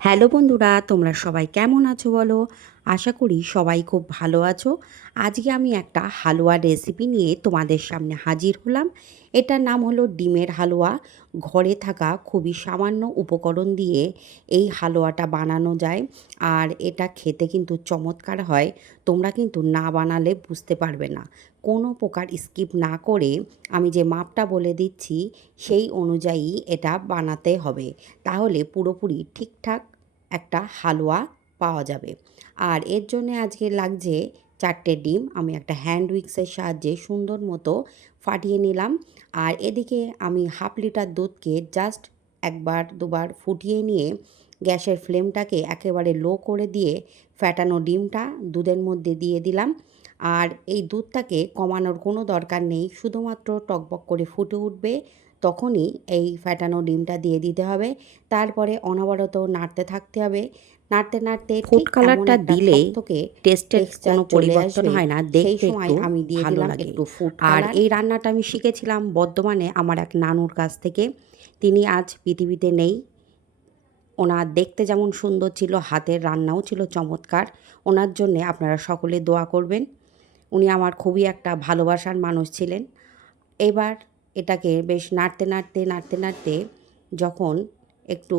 Hello বন্ধুরা, তোমরা সবাই কেমন আছো বলো? আশা করি সবাই খুব ভালো আছো। আজকে আমি একটা হালুয়ার রেসিপি নিয়ে তোমাদের সামনে হাজির হলাম। এটার নাম হলো ডিমের হালুয়া। ঘরে থাকা খুবই সামান্য উপকরণ দিয়ে এই হালুয়াটা বানানো যায়, আর এটা খেতে কিন্তু চমৎকার হয়। তোমরা কিন্তু না বানালে বুঝতে পারবে না। কোনো প্রকার স্কিপ না করে আমি যে মাপটা বলে দিচ্ছি সেই অনুযায়ী এটা বানাতে হবে, তাহলে পুরোপুরি ঠিকঠাক একটা হালুয়া পাওয়া যাবে। আর এর জন্যে আজকে লাগছে 4টে ডিম। আমি একটা হ্যান্ড উইক্সের সাহায্যে সুন্দর মতো ফাটিয়ে নিলাম। আর এদিকে আমি হাফ লিটার দুধকে জাস্ট একবার দুবার ফুটিয়ে নিয়ে গ্যাসের ফ্লেমটাকে একেবারে লো করে দিয়ে ফ্যাটানো ডিমটা দুধের মধ্যে দিয়ে দিলাম। আর এই দুধটাকে কমানোর কোনো দরকার নেই, শুধুমাত্র টকবক করে ফুটে উঠবে তখনই এই ফ্যাটানো ডিমটা দিয়ে দিতে হবে। তারপরে অনবরত নাড়তে থাকতে হবে। নাড়তে নাড়তে ফুড ঠিক এমন কালারটা একটা দিলে থকথকে টেস্টের টেক্সচার কোনো চলে পরিবর্তন আসবে, হয় না, সেই দেখতে সময় একটু আমি দিয়ে ভালো দিলাম লাগে। একটু ফুড আর কালার। এই রান্নাটা আমি শিখেছিলাম বর্ধমানে আমার এক নানুর কাছ থেকে। তিনি আজ পৃথিবীতে নেই। ওনার দেখতে যেমন সুন্দর ছিল, হাতের রান্নাও ছিল চমৎকার। ওনার জন্যে আপনারা সকলে দোয়া করবেন। উনি আমার খুবই একটা ভালোবাসার মানুষ ছিলেন। এবার এটাকে বেশ নাড়তে নাড়তে নাড়তে নাড়তে যখন একটু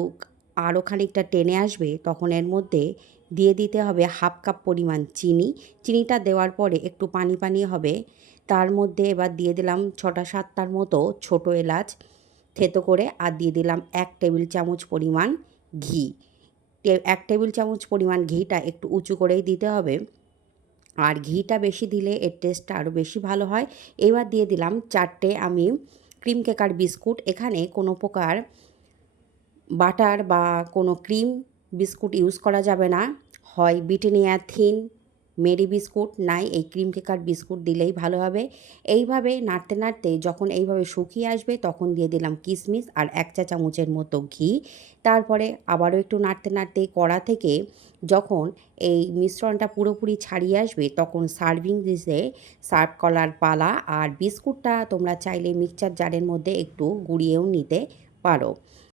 আরও খানিকটা টেনে আসবে, তখন এর মধ্যে দিয়ে দিতে হবে হাফ কাপ পরিমাণ চিনি। চিনিটা দেওয়ার পরে একটু পানি পানি হবে। তার মধ্যে এবার দিয়ে দিলাম 6টা 7টার মতো ছোটো এলাচ থেতো করে, আর দিয়ে দিলাম 1 টেবিল চামচ পরিমাণ ঘি। 1 টেবিল চামচ পরিমাণ ঘিটা একটু উঁচু করেই দিতে হবে, আর ঘিটা বেশি দিলে এর টেস্টটা আরও বেশি ভালো হয়। এবার দিয়ে দিলাম 4টে আমি ক্রিম কেকার বিস্কুট। এখানে কোনো প্রকার বাটার বা কোনো ক্রিম বিস্কুট ইউজ করা যাবে না, হয় ব্রিটানিয়া থিন মেরি বিস্কুট, নাই এই ক্রিম কেকার বিস্কুট দিলেই ভালো হবে। এইভাবে নাড়তে নাড়তে যখন এইভাবে শুকিয়ে আসবে, তখন দিয়ে দিলাম কিশমিশ আর 1 চা চামচের মতো ঘি। তারপরে আবারও একটু নাড়তে নাড়তে কড়া থেকে যখন এই মিশ্রণটা পুরোপুরি ছাড়িয়ে আসবে, তখন সার্ভিং ডিশে সার্ভ করার পালা। আর বিস্কুটটা তোমরা চাইলে মিক্সচার জারের মধ্যে একটু গুঁড়িয়েও নিতে পারো।